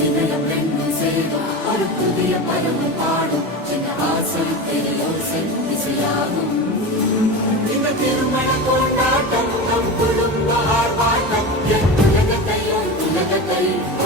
இதயம் ரெண்டும் சேரும் ஒரு புதிய பதமும் பாடும் சின்ன வாசல் பெரியோசை இசையாகும் இந்த திருமண கொண்டாட்டம் நம் குடும்ப ஆர்ப்பாட்டம் உலகத்தையும்